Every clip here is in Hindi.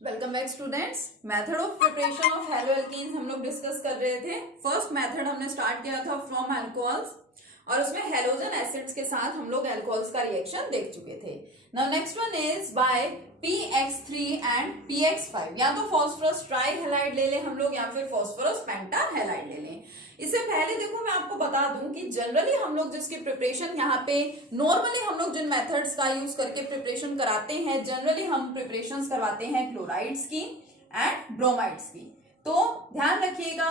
Welcome back students. Method of preparation of hello alkenes हम लोग डिस्कस कर रहे थे। फर्स्ट मेथड हमने स्टार्ट किया था फ्रॉम अल्कोहल्स और उसमें हेलोजन एसिड्स के साथ हम लोग अल्कोहल्स का रिएक्शन देख चुके थे। Now next one is by PX3 and PX5। या तो फॉस्फोरस ट्राई हैलाइड ले लें हम लोग या फिर फॉस्फोरस पेंटा हैलाइड ले लें। इससे पहले देखो मैं आपको बता दूं कि जनरली हम लोग जिसकी प्रिपरेशन यहाँ पे नॉर्मली हम लोग जिन मेथड्स का यूज करके प्रिपरेशन कराते हैं, जनरली हम प्रिपरेशंस करवाते हैं क्लोराइड्स की एंड ब्रोमाइड्स की। तो ध्यान रखिएगा,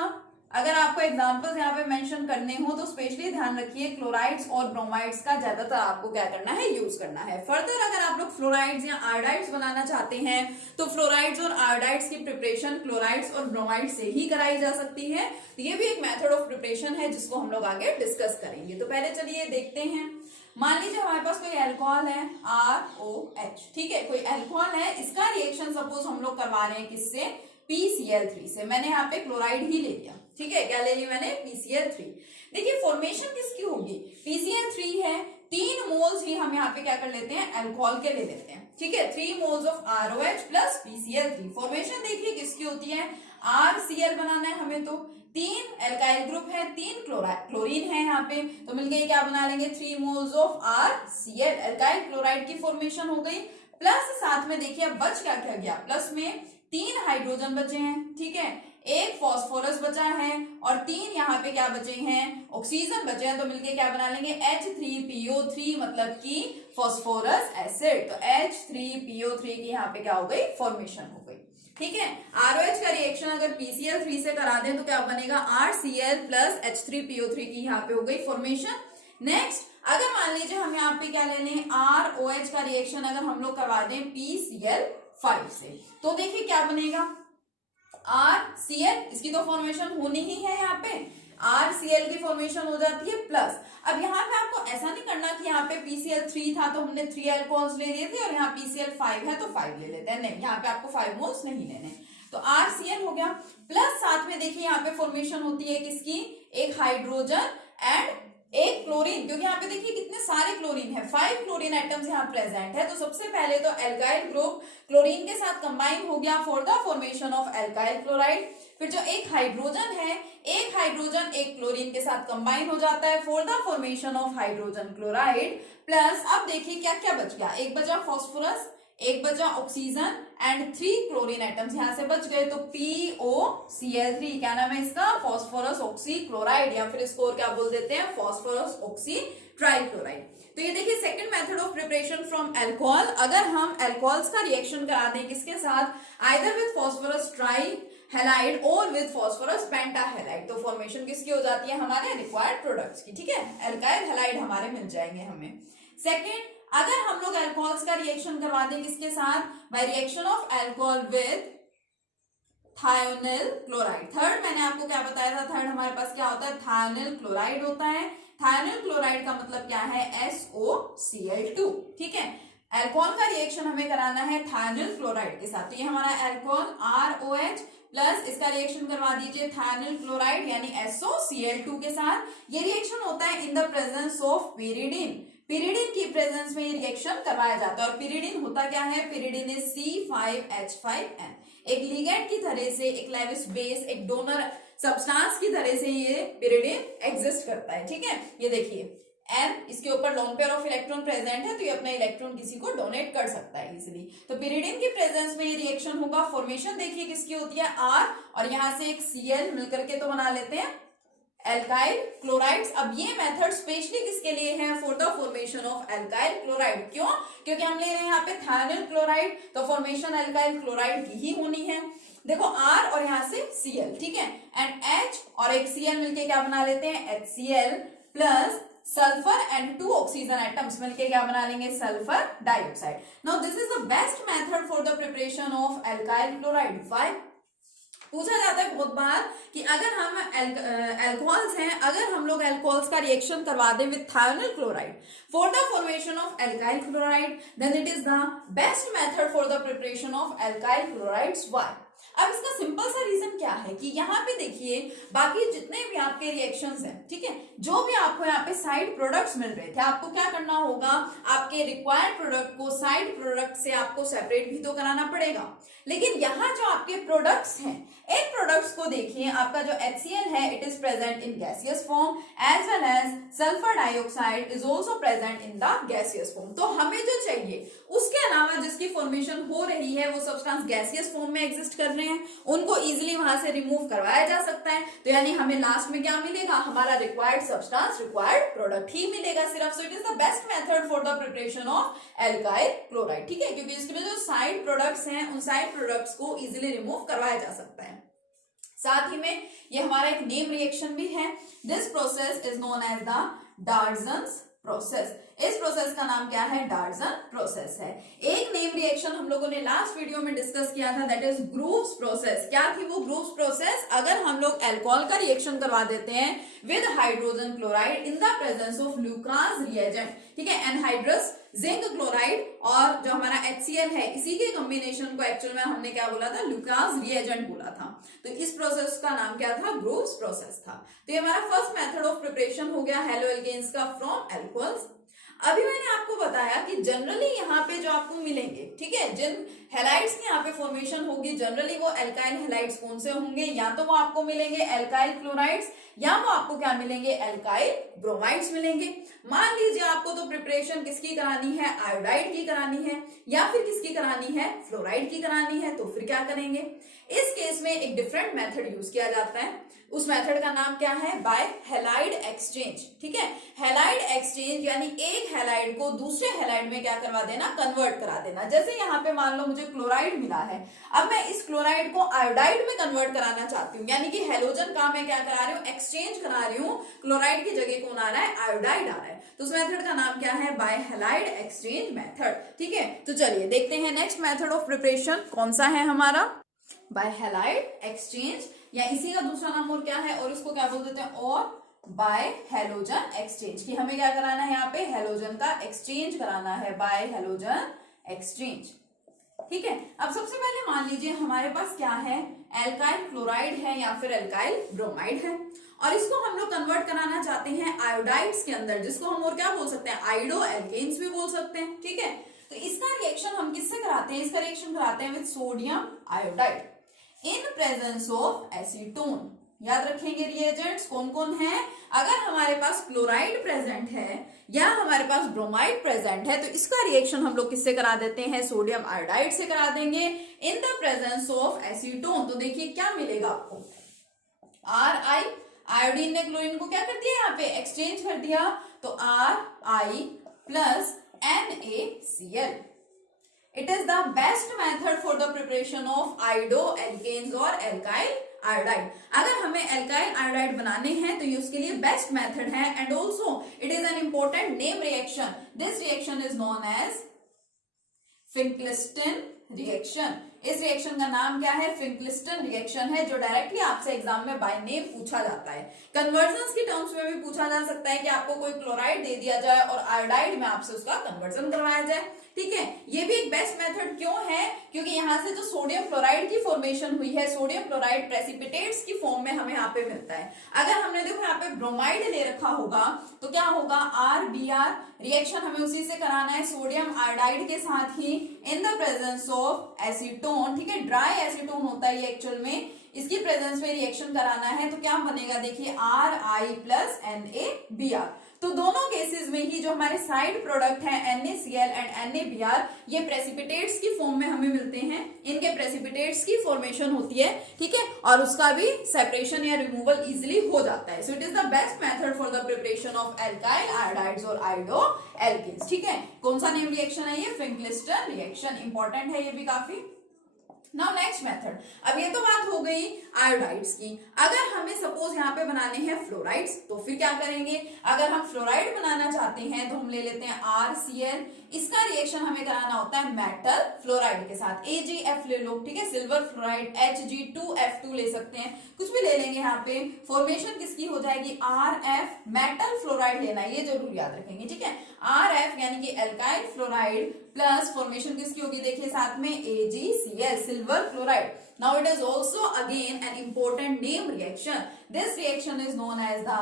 अगर आपको एग्जांपल्स यहाँ पे मेंशन करने हो तो स्पेशली ध्यान रखिए क्लोराइड्स और ब्रोमाइड्स का ज्यादातर आपको क्या करना है, यूज करना है। फर्दर अगर आप लोग फ्लोराइड्स या आयोडाइड्स बनाना चाहते हैं तो फ्लोराइड्स और आयोडाइड्स की प्रिपरेशन क्लोराइड्स और ब्रोमाइड्स से ही कराई जा सकती है। तो ये भी एक मेथड ऑफ प्रिपरेशन है जिसको हम लोग आगे डिस्कस करेंगे। तो पहले चलिए देखते हैं। मान लीजिए हमारे पास कोई अल्कोहल है ROH, ठीक है, कोई अल्कोहल है, इसका रिएक्शन सपोज हम लोग करवा रहे हैं किससे, PCl3 से। मैंने यहाँ पे क्लोराइड ही ले लिया, ठीक है, क्या ले लिया मैंने, PCl3। देखिए फॉर्मेशन किसकी होगी, PCl3 है, 3 मोल्स ही हम यहाँ पे क्या कर लेते हैं, अल्कोहल के ले लेते हैं, ठीक है, 3 moles of ROH plus PCl3। Formation देखिए किसकी होती है, RCl बनाना है हमें, तो 3 एल्काइल ग्रुप है, 3 क्लोरीन है यहाँ पे, तो मिलके क्या बना लेंगे, 3 moles of RCl, alkyl chloride की फॉर्मेशन हो गई। प्लस साथ में देखिए अब बच क्या क्या गया, प्लस में 3 हाइड्रोजन बचे हैं, ठीक है, 1 फॉस्फोरस बचा है और 3 यहाँ पे क्या बचे हैं, ऑक्सीजन बचे हैं, तो मिलके क्या बना लेंगे, H3PO3 मतलब कि फॉस्फोरस एसिड। तो H3PO3 की यहाँ पे क्या हो गई, फॉर्मेशन हो गई, ठीक है। ROH का रिएक्शन अगर PCl3 से करा दें तो क्या बनेगा, RCl प्लस H3PO3 की यहाँ पे हो गई फॉर्मेशन। नेक्स्ट अगर मान लीजिए हम यहाँ पे क्या ले लें, ROH का रिएक्शन अगर हम लोग करवा दें PCl5 से, तो देखिए क्या बनेगा, RCl, इसकी तो फॉर्मेशन होनी ही है, यहाँ पे RCl की फॉर्मेशन हो जाती है प्लस। अब यहाँ पे आपको ऐसा नहीं करना कि यहाँ पे PCl3 था तो हमने 3 अल्कोहल्स ले लिए थे और यहाँ PCl5 है तो 5 ले लेते हैं, नहीं, यहाँ पे आपको 5 मोल्स नहीं लेने। तो RCl हो गया, प्लस साथ में देखिए यहाँ पे फॉर्मेशन होती है किसकी, एक हाइड्रोजन एंड एक क्लोरीन, क्योंकि यहाँ पे देखिए कितने सारे क्लोरीन है, 5 क्लोरीन एटम्स यहाँ प्रेजेंट है। तो सबसे पहले तो एल्काइल ग्रुप क्लोरीन के साथ कंबाइन हो गया for the formation of alkyl chloride. फिर जो एक हाइड्रोजन है, एक हाइड्रोजन एक क्लोरीन के साथ कंबाइन हो जाता है for the formation of hydrogen chloride. Plus अब देखिए क्या क्या बच गया, एक बचा फॉस्फोरस, एक बचा ऑक्सीजन एंड 3 क्लोरीन एटम्स यहां से बच गए, तो POCl3 क्या नाम है इसका, फॉस्फोरस ऑक्सी क्लोराइड, या फिर इसको और क्या बोल देते हैं, फॉस्फोरस ऑक्सी ट्राइक्लोराइड। तो ये देखिए second method of preparation from alcohol. अगर हम अल्कोहल्स का रिएक्शन करा दें किसके साथ, either with phosphorus try halide और विद फॉस्फोरस पेंटा हैलाइड, तो फॉर्मेशन किसकी हो जाती है, हमारे रिक्वायर्ड प्रोडक्ट्स की, ठीक है, एल्काइल हैलाइड हमारे मिल जाएंगे हमें। सेकेंड अगर हम लोग अल्कोहल्स का रिएक्शन करवा दें किसके साथ, by reaction of alcohol with thionyl chloride. Third मैंने आपको क्या बताया था, थर्ड हमारे पास क्या होता है, थायोनिल क्लोराइड होता है। थायोनिल क्लोराइड का मतलब क्या है, SOCl2, ठीक है। अल्कोहल का रिएक्शन हमें कराना है थायोनिल क्लोराइड के साथ, तो ये हमारा अल्कोहल ROH प्लस इसका रिएक्शन करवा दीजिए थायोनिल क्लोराइड यानी SOCl2 के साथ। ये रिएक्शन होता है इन the presence of pyridine, pyridine की प्रेजेंस में ये रिएक्शन करवाया जाता है। और पिरिडीन होता क्या है, पिरिडीन इज C5H5N, एक लिगेंड की तरह से, एक लेविस बेस, एक डोनर सब्सटेंस की तरह से ये पिरिडीन एग्जिस्ट करता है, ठीक है। ये देखिए N, इसके ऊपर lone pair of electron present है तो ये अपना इलेक्ट्रॉन किसी को डोनेट कर सकता है इजिली। तो पिरिडीन की प्रेजेंस में ये रिएक्शन होगा। फॉर्मेशन देखिए किसकी होती है, R, और यहां से एक Cl मिलकर के तो बना लेते हैं एल्काइल क्लोराइड्स। अब ये मेथड स्पेशली किसके लिए है, for the formation of alkyl chloride. क्यों, क्योंकि हम ले रहे हैं यहाँ पे थायोनिल क्लोराइड, तो फॉर्मेशन एल्काइल क्लोराइड की ही होनी है। देखो R और यहाँ से Cl, ठीक है, एंड H और एक Cl मिलके क्या बना लेते हैं, HCl plus sulphur and 2 oxygen atoms मिलके क्या बना लेंगे, sulphur dioxide. Now this is the best method for the preparation of alkyl chloride. Why, पूछा जाता है बहुत बार कि अगर हम अल्कोहल्स हैं, अगर हम लोग अल्कोहल्स का रिएक्शन करवा दें with thionyl chloride for the formation of alkyl chloride, then it is the best method for the preparation of alkyl chlorides. Why, अब इसका सिंपल सा रीजन क्या है कि यहाँ पे देखिए बाकी जितने भी आपके रिएक्शंस हैं, ठीक है, जो भी आपको यहाँ पे साइड प्रोडक्ट्स मिल रहे थे, आपको क्या करना होगा, आपके रिक्वायर्ड प्रोडक्ट को साइड प्रोडक्ट से आपको सेपरेट भी तो कराना पड़ेगा। लेकिन यहाँ जो आपके प्रोडक्ट्स हैं, इन प्रोडक्ट्स को देखिए, आपका जो HCl है it is present in gaseous form as well as sulphur dioxide is also present in the gaseous form. तो हमें जो चाहिए उसके अलावा जिसकी फॉर्मेशन हो रही है वो सब्सटेंस गैसियस फॉर्म में एग्जिस्ट कर रहे हैं, उनको इजिली वहां से रिमूव करवाया जा सकता है। तो यानी हमें लास्ट में क्या मिलेगा, हमारा रिक्वायर्ड सब्सटेंस, रिक्वायर्ड प्रोडक्ट ही मिलेगा सिर्फ। सो it is the best method for the preparation of alkyl chloride, ठीक है, क्योंकि इसके जो साइड प्रोडक्ट्स हैं उन साइड प्रोडक्ट्स को इजिली रिमूव करवाया जा सकता है। साथ ही में ये हमारा एक नेम रिएक्शन भी है। This process is known as the Darzens process. इस प्रोसेस का नाम क्या है, डार्जन प्रोसेस है। एक नेम रिएक्शन हम लोगों ने लास्ट वीडियो में डिस्कस किया था, दैट इज ग्रूव्स प्रोसेस। क्या थी वो ग्रूव्स प्रोसेस, अगर हम लोग अल्कोहल का रिएक्शन करवा देते हैं with hydrogen chloride in the presence of Lucas reagent, ठीक है, एनहाइड्रस जिंक क्लोराइड और जो हमारा HCl है, इसी के कॉम्बिनेशन को एक्चुअल में हमने क्या बोला था, लुकास रिएजेंट बोला था। तो इस प्रोसेस का नाम क्या था, ग्रूव्स प्रोसेस था। तो ये हमारा फर्स्ट मेथड ऑफ प्रिपरेशन हो गया हेलो एल्केन्स का फ्रॉम एल्कोहल्स। अभी मैंने आपको बताया कि जनरली यहाँ पे जो आपको मिलेंगे, ठीक है, जिन हेलाइड्स की यहाँ पे फॉर्मेशन होगी जनरली वो एल्काइल हेलाइड्स कौन से होंगे, या तो वो आपको मिलेंगे एल्काइल क्लोराइड्स या वो आपको क्या मिलेंगे, एल्काइल ब्रोमाइड्स मिलेंगे। मान लीजिए आपको तो प्रिपरेशन किसकी करानी है, आयोडाइड की करानी है या फिर किसकी करानी है, फ्लोराइड की करानी है, तो फिर क्या करेंगे, इस केस में एक डिफरेंट मेथड यूज किया जाता है। उस मेथड का नाम क्या है, बाय हैलाइड एक्सचेंज, ठीक है। हैलाइड एक्सचेंज यानी एक हैलाइड को दूसरे हैलाइड में क्या करवा देना, कन्वर्ट करा देना। जैसे यहाँ पे मान लो मुझे क्लोराइड मिला है, अब मैं इस क्लोराइड को आयोडाइड में कन्वर्ट कराना चाहती हूँ, यानी कि हैलोजन का मैं क्या करा रही हूँ, एक्सचेंज करा रही हूँ। क्लोराइड की जगह कौन आ रहा है, आयोडाइड आ रहा है। तो उस मेथड का नाम क्या है, बाय हैलाइड एक्सचेंज मेथड, ठीक है। तो चलिए देखते हैं नेक्स्ट मेथड ऑफ प्रिपरेशन कौन सा है हमारा, बाय हैलाइड एक्सचेंज, या इसी का दूसरा नाम और क्या है, और इसको क्या बोल देते हैं, और बाय हैलोजन एक्सचेंज, कि हमें क्या कराना है, यहाँ पे हैलोजन का एक्सचेंज कराना है, बाय हैलोजन एक्सचेंज, ठीक है। अब सबसे पहले मान लीजिए हमारे पास क्या है, एल्काइल क्लोराइड है या फिर एल्काइल ब्रोमाइड है, और इसको हम लोग कन्वर्ट कराना चाहते हैं आयोडाइड्स के अंदर, जिसको हम और क्या बोल सकते हैं, आयोडो एल्केन्स भी बोल सकते हैं, ठीक है। तो इसका रिएक्शन हम किससे कराते हैं, इसका रिएक्शन कराते हैं with sodium iodide in presence of acetone. याद रखेंगे रिएजेंट्स कौन कौन है, अगर हमारे पास क्लोराइड प्रेजेंट है या हमारे पास ब्रोमाइड प्रेजेंट है तो इसका रिएक्शन हम लोग किससे करा देते हैं, सोडियम आयोडाइड से करा देंगे इन द प्रेजेंस ऑफ एसीटोन। तो देखिए क्या मिलेगा आपको, Ri, आयोडीन ने क्लोरीन को क्या कर दिया, यहाँ पे एक्सचेंज कर दिया, तो Ri plus NaCl। It is the best method for the preparation of iodoalkanes or alkyl iodide. अगर हमें alkyl iodide बनाने हैं तो ये उसके लिए बेस्ट मेथड है, and also it is an important name reaction. This reaction is known as Finkelstein reaction. इस रिएक्शन का नाम क्या है, फिंकलिस्टन रिएक्शन है, जो डायरेक्टली आपसे एग्जाम में बाय नेम पूछा जाता है। कन्वर्जन की टर्म्स में भी पूछा जा सकता है कि आपको कोई क्लोराइड दे दिया जाए और आयोडाइड में आपसे उसका कन्वर्जन करवाया जाए, ठीक है। ये भी एक बेस्ट मेथड क्यों है, क्योंकि यहाँ से जो सोडियम क्लोराइड की फॉर्मेशन हुई है, सोडियम क्लोराइड प्रेसिपिटेट्स की फॉर्म में हमें यहाँ पे मिलता है। अगर हमने देखो यहाँ पे ब्रोमाइड ले रखा होगा तो क्या होगा, RBr, रिएक्शन हमें उसी से कराना है, सोडियम आयोडाइड के साथ ही in the presence of acetone, ठीक है। ड्राई एसीटोन होता है ये एक्चुअल में, इसकी प्रेजेंस में रिएक्शन कराना है, तो क्या बनेगा, देखिए Ri प्लस NaBr। तो दोनों केसेस में ही जो हमारे साइड प्रोडक्ट हैं NaCl एंड NaBr, ये प्रेसिपिटेट्स की फॉर्म में हमें मिलते हैं, इनके प्रेसिपिटेट्स की फॉर्मेशन होती है, ठीक है, और उसका भी सेपरेशन या रिमूवल इजिली हो जाता है। So it is the best method for the preparation of alkyl iodides और आयोडो एल्केन्स, ठीक है। कौन सा नेम रिएक्शन है ये, फिंकलिस्टन रिएक्शन, इंपॉर्टेंट है ये भी काफी। नाउ नेक्स्ट मेथड, अब ये तो बात हो गई आयोडाइड्स की। अगर हमें सपोज यहाँ पे बनाने हैं फ्लोराइड्स तो फिर क्या करेंगे, अगर हम फ्लोराइड बनाना चाहते हैं तो हम ले लेते हैं RCl, इसका रिएक्शन हमें कराना होता है मेटल फ्लोराइड के साथ, AgF ले लो, ठीक है, सिल्वर फ्लोराइड Hg2F2 ले सकते हैं, कुछ भी ले लेंगे। यहाँ पे फॉर्मेशन किसकी हो जाएगी, RF, मेटल फ्लोराइड लेना है, ये जरूर याद रखेंगे, ठीक है। RF यानी कि एल्काइल फ्लोराइड प्लस फॉर्मेशन किसकी होगी, देखिए साथ में AgCl, silver chloride. Now it is also again an important name reaction. This reaction is known as the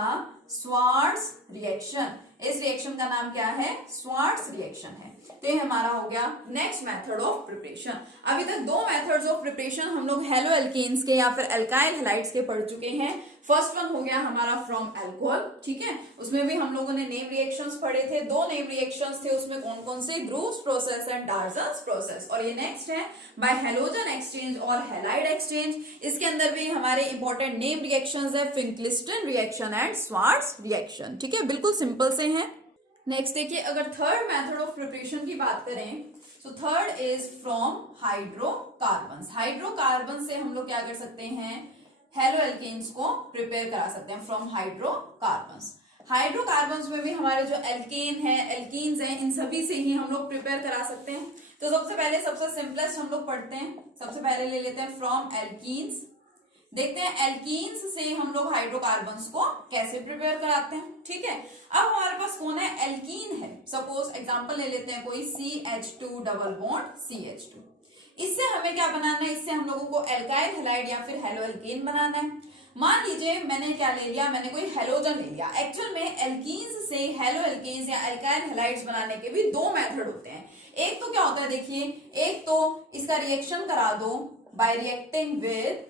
Schwarz reaction. इस रिएक्शन का नाम क्या है? स्वार्ट्स रिएक्शन है। तो ये हमारा हो गया नेक्स्ट मेथड ऑफ प्रिपरेशन। अभी तक दो मेथड्स ऑफ प्रिपरेशन हम लोग हेलो एल्केन्स के या फिर एल्काइल हैलाइड्स के पढ़ चुके हैं। फर्स्ट वन हो गया हमारा फ्रॉम अल्कोहल, ठीक है, उसमें भी हम लोगों ने नेम रिएक्शंस पढ़े थे। दो नेम रिएक्शंस थे, उसमें कौन कौन से? Bruce process and Darzens process. और ये नेक्स्ट है बाय हैलोजन एक्सचेंज और हैलाइड एक्सचेंज। इसके अंदर भी हमारे इंपॉर्टेंट नेम रिएक्शंस है Finkelstein reaction and Swarts reaction, ठीक है, बिल्कुल सिंपल से है। नेक्स्ट देखिए, अगर थर्ड मेथड ऑफ प्रिपरेशन की बात करें तो third is from hydrocarbons. Hydrocarbon से हम लोग क्या कर सकते हैं? हेलो एल्केन्स को प्रिपेयर करा सकते हैं फ्रॉम हाइड्रोकार्बन्स। हाइड्रोकार्बन्स में भी हमारे जो एल्केन है, एल्कीन्स हैं, इन सभी से ही हम लोग प्रिपेयर करा सकते हैं। तो सबसे पहले सबसे सिंपलेस्ट हम लोग पढ़ते हैं। सबसे पहले ले लेते हैं फ्रॉम एल्कीन्स। देखते हैं एल्कीन्स से हम लोग हाइड्रोकार्बन्स को कैसे प्रिपेयर कराते हैं, ठीक है। अब हमारे पास कौन है? एल्कीन है। सपोज एग्जांपल ले लेते हैं कोई CH2 डबल बॉन्ड CH2। इससे हमें क्या बनाना है? इससे हम लोगों को एल्काइल हैलाइड या फिर हेलो एल्केन बनाना है। मान लीजिए मैंने क्या ले लिया? मैंने कोई हेलोजन ले लिया। एक्चुअल में एल्कीन्स से हेलो एल्केन्स या एल्काइल हैलाइड्स बनाने के भी दो मेथड होते हैं। एक तो क्या होता है, देखिए, एक तो इसका रिएक्शन करा दो बाय रिएक्टिंग विद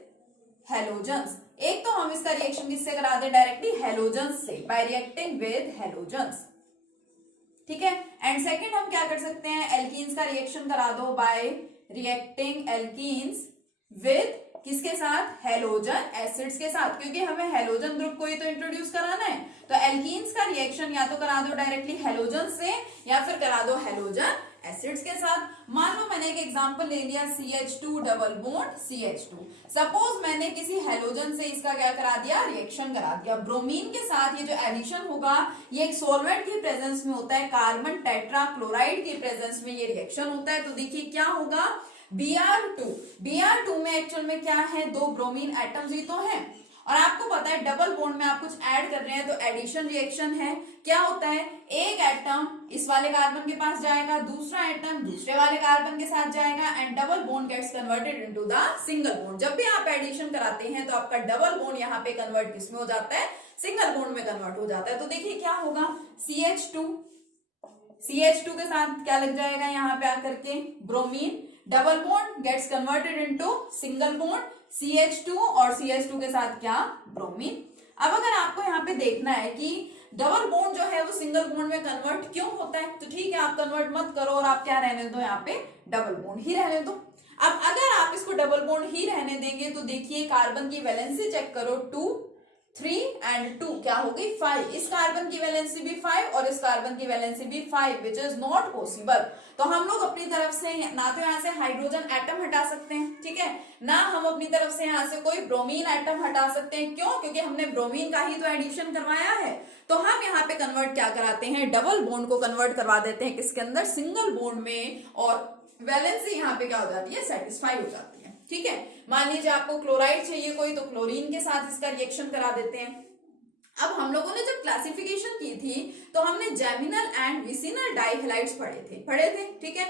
हेलोजन्स। एक तो हम इसका रिएक्शन किससे करा दे? डायरेक्टली हेलोजन्स से, बाय रिएक्टिंग विद हेलोजन्स, ठीक है। एंड सेकंड हम क्या कर सकते हैं? एल्कीन्स का रिएक्शन करा दो बाय रिएक्टिंग एल्कीन्स विद किसके साथ? हेलोजन एसिड्स के साथ, क्योंकि हमें हेलोजन ग्रुप को ही तो इंट्रोड्यूस कराना है। तो एल्कीन्स का रिएक्शन या तो करा दो डायरेक्टली हेलोजन से या फिर करा दो हेलोजन एसिड्स के साथ। मान लो मैंने एक एग्जांपल ले लिया CH2 double bond CH2। Suppose मैंने किसी हेलोजन से इसका क्या करा दिया? रिएक्शन करा दिया। ब्रोमीन के साथ ये जो एडिशन होगा ये एक सॉल्वेंट की प्रेजेंस में होता है, कार्बन टेट्रा क्लोराइड की प्रेजेंस में ये रिएक्शन होता है। तो देखिए क्या होगा? Br2 में एक्चुअल में क्या है? दो ब्रोमीन एटम्स ही तो हैं। और आपको पता है डबल बॉन्ड में आप कुछ ऐड कर रहे हैं तो एडिशन रिएक्शन है। क्या होता है? एक एटम इस वाले कार्बन के पास जाएगा, दूसरा एटम दूसरे वाले कार्बन के साथ जाएगा and double bond gets converted into the single bond. जब भी आप एडिशन कराते हैं तो आपका डबल बॉन्ड यहाँ पे कन्वर्ट किसमें हो जाता है? सिंगल बॉन्ड में कन्वर्ट हो जाता है। तो देखिए क्या होगा? CH2 के साथ क्या लग जाएगा यहाँ पे आकर के? Bromine. Double bond gets converted into single bond, CH2 और CH2 के साथ क्या? ब्रोमीन। अब अगर आपको यहाँ पे देखना है कि डबल बॉन्ड जो है वो सिंगल बॉन्ड में कन्वर्ट क्यों होता है, तो ठीक है, आप कन्वर्ट मत करो और आप क्या रहने दो? यहाँ पे डबल बॉन्ड ही रहने दो। अब अगर आप इसको डबल बॉन्ड ही रहने देंगे तो देखिए कार्बन की वैलेंसी चेक करो, 2 3 एंड 2 क्या हो गई? 5। इस कार्बन की वैलेंसी भी 5 और इस कार्बन की वैलेंसी भी 5, विच इज नॉट पॉसिबल। तो हम लोग अपनी तरफ से ना तो यहाँ से हाइड्रोजन एटम हटा सकते हैं, ठीक है, ना हम अपनी तरफ से यहाँ से कोई ब्रोमीन एटम हटा सकते हैं। क्यों? क्योंकि हमने ब्रोमीन का ही तो एडिशन करवाया है। तो हम यहाँ पे कन्वर्ट क्या कराते हैं? डबल बॉन्ड को कन्वर्ट करवा देते हैं किसके अंदर? सिंगल बॉन्ड में। और वैलेंसी यहाँ पे क्या हो जाती है? सेटिस्फाई हो जाती है, ठीक है। मान लीजिए आपको क्लोराइड चाहिए कोई, तो क्लोरीन के साथ इसका रिएक्शन करा देते हैं। अब हम लोगों ने जब क्लासिफिकेशन की थी तो हमने जेमिनल एंड विसिनल डाइहैलाइड्स पढ़े थे, ठीक है।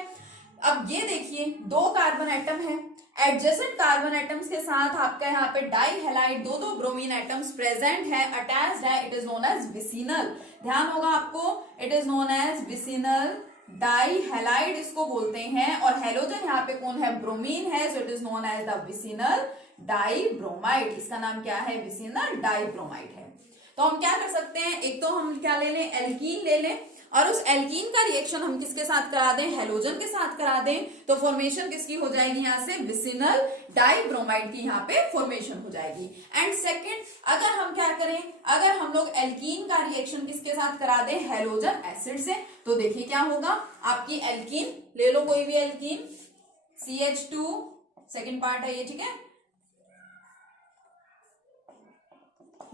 अब ये देखिए दो कार्बन एटम है, एडजेसेंट कार्बन एटम्स के साथ आपका यहाँ पे डाइहैलाइड दो ब्रोमीन एटम्स प्रेजेंट है, अटैच्ड है, it is known as vicinal. ध्यान होगा आपको, it is known as vicinal dihalide इसको बोलते हैं। और हेलोजन यहाँ पे कौन है? ब्रोमीन है, so it is known as the vicinal dibromide. इसका नाम क्या है? विसिनल डाइब्रोमाइड है। तो हम क्या कर सकते हैं? एक तो हम क्या ले लें? एल्कीन ले लें और उस एल्कीन का रिएक्शन हम किसके साथ करा दें? हेलोजन के साथ करा दें। तो फॉर्मेशन किसकी हो जाएगी? यहाँ से विसिनल डाइब्रोमाइड की यहाँ पे फॉर्मेशन हो जाएगी। एंड सेकंड, अगर हम क्या करें? अगर हम लोग एल्कीन का रिएक्शन किसके साथ करा दें? हेलोजन एसिड से, तो देखिए क्या होगा? आपकी एल्कीन ले लो, कोई भी एल्कीन, CH2 सेकेंड पार्ट है ये, ठीक है,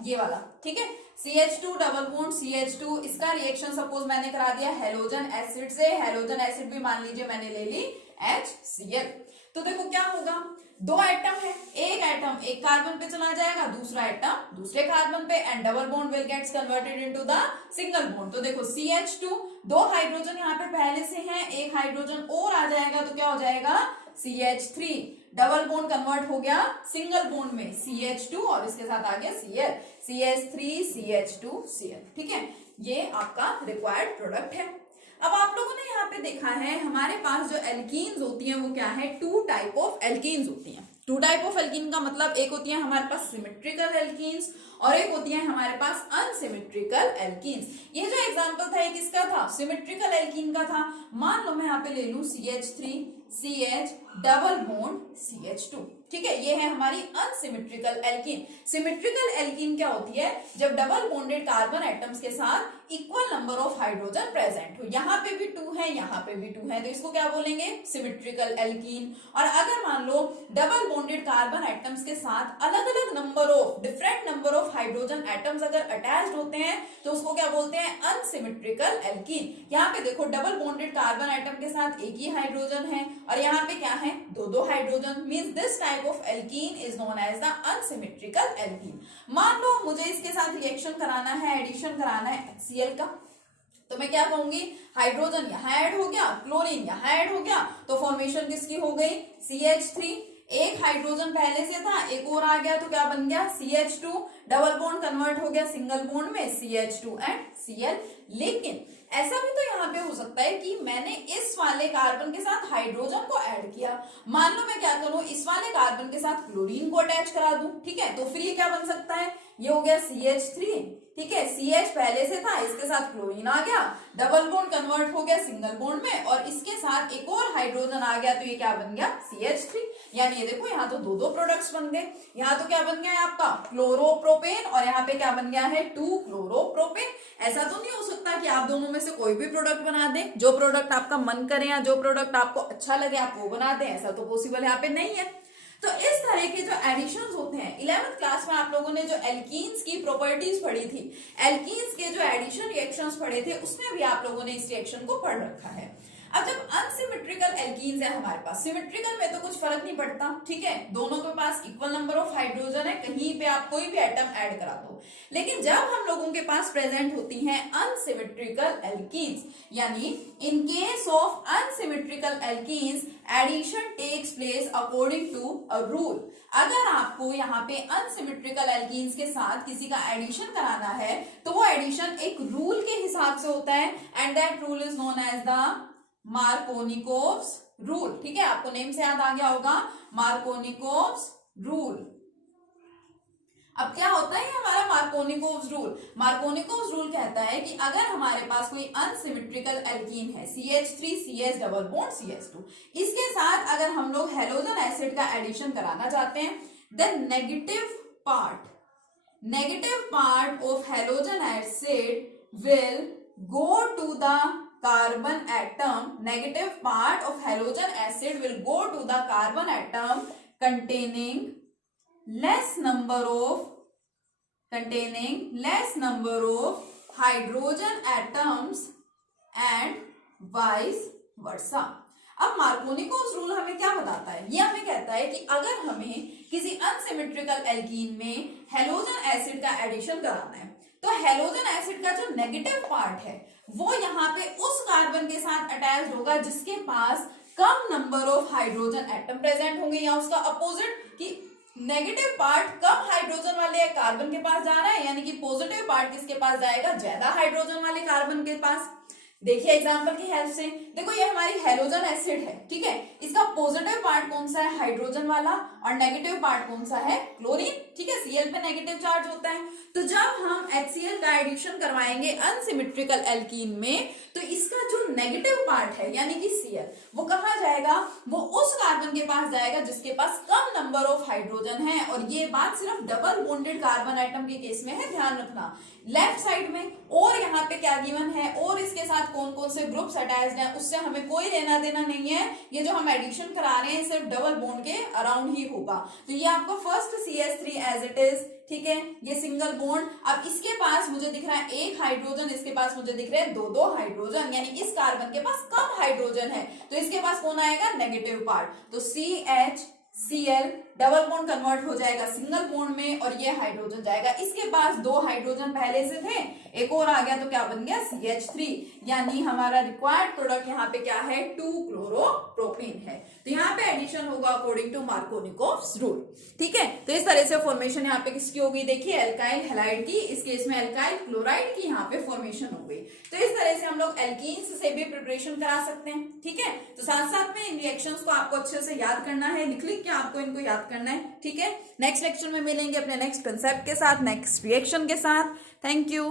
ये वाला, ठीक है, CH2 डबल बॉन्ड CH2, इसका रिएक्शन सपोज मैंने करा दिया हेलोजन एसिड से। हेलोजन एसिड भी मान लीजिए मैंने ले ली HCl। तो देखो क्या होगा? दो एटम है, एक एटम एक कार्बन पे चला जाएगा, दूसरा एटम दूसरे कार्बन पे, and double bond will gets converted into the single bond. तो देखो CH2, दो हाइड्रोजन यहाँ पे पहले से हैं, एक हाइड्रोजन और आ जाएगा तो क्या हो जाएगा? CH3। डबल बॉन्ड कन्वर्ट हो गया सिंगल बॉन्ड में CH2 और इसके साथ आ गया Cl, CH3 CH2 Cl। ठीक है, ये आपका रिक्वायर्ड प्रोडक्ट है। अब आप लोगों ने यहाँ पे देखा है हमारे पास जो एल्कीन्स होती हैं वो क्या है, टू टाइप ऑफ एल्कीन्स होती हैं। टू टाइप ऑफ एल्कीन का मतलब एक होती है हमारे पास सिमेट्रिकल एल्कीन्स और एक होती है हमारे पास अनसिमेट्रिकल एल्कीन्स। ये जो एग्जांपल था ये किसका था, सिमेट्रिकल एल्कीन का था। मान लो मैं यहाँ पे ले लूं CH3 CH double bond CH2, ठीक है, ये है हमारी अनसिमेट्रिकल एल्कीन। सिमेट्रिकल एल्कीन क्या होती है, जब डबल बॉन्डेड कार्बन एटम्स के साथ equal number of hydrogen present हो, यहाँ पे भी 2 है यहाँ पे भी 2 है, तो इसको क्या बोलेंगे, सिमेट्रिकल एल्कीन। और अगर मान लो डबल बॉन्डेड कार्बन एटम्स के साथ अलग अलग number of different number of hydrogen atoms अगर अटैच्ड होते हैं तो उसको क्या बोलते हैं, अनसिमेट्रिकल एल्कीन। यहाँ पे देखो डबल बॉन्डेड कार्बन एटम के साथ एक ही हाइड्रोजन है और यहाँ पे क्या है, दो hydrogen, means this type of alkene is known as the unsymmetrical alkene. मान लो मुझे इसके साथ रिएक्शन कराना है, एडिशन कराना है HCl का, तो मैं क्या कहूंगी, हाइड्रोजन यहाँ ऐड हो गया, क्लोरीन यहाँ ऐड हो गया, तो फॉर्मेशन किसकी हो गई, CH3। एक हाइड्रोजन पहले से था, एक और आ गया, तो क्या बन गया CH2, डबल बॉन्ड कन्वर्ट हो गया सिंगल बॉन्ड में CH2 एंड Cl। लेकिन ऐसा भी तो यहाँ पे हो सकता है कि मैंने इस वाले कार्बन के साथ हाइड्रोजन को ऐड किया। मान लो मैं क्या करूं, इस वाले कार्बन के साथ क्लोरीन को अटैच करा दूं, ठीक है, तो फिर ये क्या बन सकता है, ये हो गया CH3, ठीक है, CH पहले से था, इसके साथ क्लोरीन आ गया, डबल बॉन्ड कन्वर्ट हो गया सिंगल बॉन्ड में और इसके साथ एक और हाइड्रोजन आ गया, तो ये क्या बन गया CH3। यानी ये देखो यहाँ तो दो प्रोडक्ट्स बन गए। यहाँ तो क्या बन गया है आपका क्लोरोप्रोपेन और यहाँ पे क्या बन गया है 2 क्लोरोप्रोपेन। ऐसा तो नहीं हो सकता कि आप दोनों में से कोई भी प्रोडक्ट बना दें, जो प्रोडक्ट आपका मन करे या जो प्रोडक्ट आपको अच्छा लगे आप वो बना दें, ऐसा तो पॉसिबल यहाँ पे नहीं है। तो इस तरह के जो एडिशंस होते हैं, 11th क्लास में आप लोगों ने जो एल्कीन्स की प्रॉपर्टीज पढ़ी थी, एल्कीन्स के जो एडिशन रिएक्शंस पढ़े थे, उसमें भी आप लोगों ने इस रिएक्शन को पढ़ रखा है। अब जब अनसिमेट्रिकल एल्कीन्स है हमारे पास, सिमेट्रिकल में तो कुछ फर्क नहीं पड़ता, ठीक है, दोनों के पास इक्वल नंबर ऑफ हाइड्रोजन है, कहीं पे आप कोई भी एटम ऐड करा दो। लेकिन जब हम लोगों के पास प्रेजेंट होती हैं अनसिमेट्रिकल एल्कीन्स, यानी in case of unsymmetrical alkenes addition takes place according to a rule. अगर आपको यहाँ पे अनसिमेट्रिकल एल्कीन्स के साथ किसी का एडिशन कराना है तो वो एडिशन एक रूल के हिसाब से होता है and that rule is known as the Markovnikov's rule. ठीक है, आपको नेम से याद आ गया होगा, मार्कोनिकोव्स रूल। अब क्या होता है हमारा मार्कोनिकोव्स रूल? मार्कोनिकोव्स रूल कहता है कि अगर हमारे पास कोई अनसिमेट्रिकल एल्कीन है, CH3CH डबल बॉन्ड CH2, इसके साथ अगर हम लोग हैलोजन एसिड का एडिशन कराना चाहते हैं, then negative part of halogen acid will go to the carbon atom. Negative part of halogen acid will go to the carbon atom containing less number of hydrogen atoms and vice versa. अब मार्कोनिकोव्स रूल हमें क्या बताता है? ये हमें कहता है कि अगर हमें किसी अनसिमेट्रिकल एल्कीन में हैलोजन एसिड का एडिशन कराना है तो हैलोजन एसिड का जो नेगेटिव पार्ट है वो यहाँ पे उस कार्बन के साथ अटैच होगा जिसके पास कम number of hydrogen atom present होंगे, या उसका अपोजिट कि नेगेटिव पार्ट कम हाइड्रोजन वाले कार्बन के पास जा रहा है, यानी कि पॉजिटिव पार्ट किसके पास जाएगा, ज्यादा हाइड्रोजन वाले कार्बन के पास। देखिए एग्जांपल की हेल्प से, देखो ये हमारी हैलोजन एसिड है, ठीक है, इसका पॉजिटिव पार्ट कौन सा है, हाइड्रोजन वाला, और नेगेटिव पार्ट कौन सा है, क्लोरीन, ठीक है, Cl पे नेगेटिव चार्ज होता है। तो जब हम HCl का एडिशन करवाएंगे अनसिमेट्रिकल एल्कीन में तो इसका जो नेगेटिव पार्ट है यानी कि Cl, वो कहाँ जाएगा, वो उस कार्बन के पास जाएगा जिसके पास कम नंबर ऑफ हाइड्रोजन है। और ये बात सिर्फ डबल बॉन्डेड कार्बन एटम के केस में है, ध्यान रखना। लेफ्ट साइड में और यहाँ पे क्या गिवन है और इसके साथ कौन कौन से ग्रुप्स अटैच्ड हैं उससे हमें कोई लेना देना नहीं है, ये जो हम एडिशन करा रहे हैं सिर्फ डबल बॉन्ड के अराउंड ही होगा। तो ये आपका first CH3 as it is, ठीक है, ये सिंगल बॉन्ड। अब इसके पास मुझे दिख रहा है एक हाइड्रोजन, इसके पास मुझे दिख रहे हैं दो हाइड्रोजन, यानी इस कार्बन के पास कम हाइड्रोजन है तो इसके पास कौन आएगा, नेगेटिव पार्ट। तो CHCl डबल बॉन्ड कन्वर्ट हो जाएगा सिंगल बॉन्ड में और ये हाइड्रोजन जाएगा, इसके पास 2 हाइड्रोजन पहले से थे, एक और आ गया तो क्या बन गया CH3, यानी हमारा रिक्वायर्ड प्रोडक्ट यहाँ पे क्या है, 2 क्लोरोप्रोपेन है। तो यहाँ पे एडिशन होगा अकॉर्डिंग टू मार्कोनिकोव्स रूल। ठीक है, तो इस तरह से फॉर्मेशन यहाँ पे किसकी होगी, देखिए एल्काइल हैलाइड की, इस केस में एल्काइल क्लोराइड की यहाँ पे फॉर्मेशन हो गई। तो इस तरह से हम लोग एल्कीन्स से भी प्रिपरेशन करा सकते हैं। ठीक है, तो साथ साथ में इन रिएक्शंस को आपको अच्छे से याद करना है, लिख के आपको इनको याद करना है। ठीक है, नेक्स्ट लेक्चर में मिलेंगे अपने नेक्स्ट कंसेप्ट के साथ, नेक्स्ट रिएक्शन के साथ। Thank you.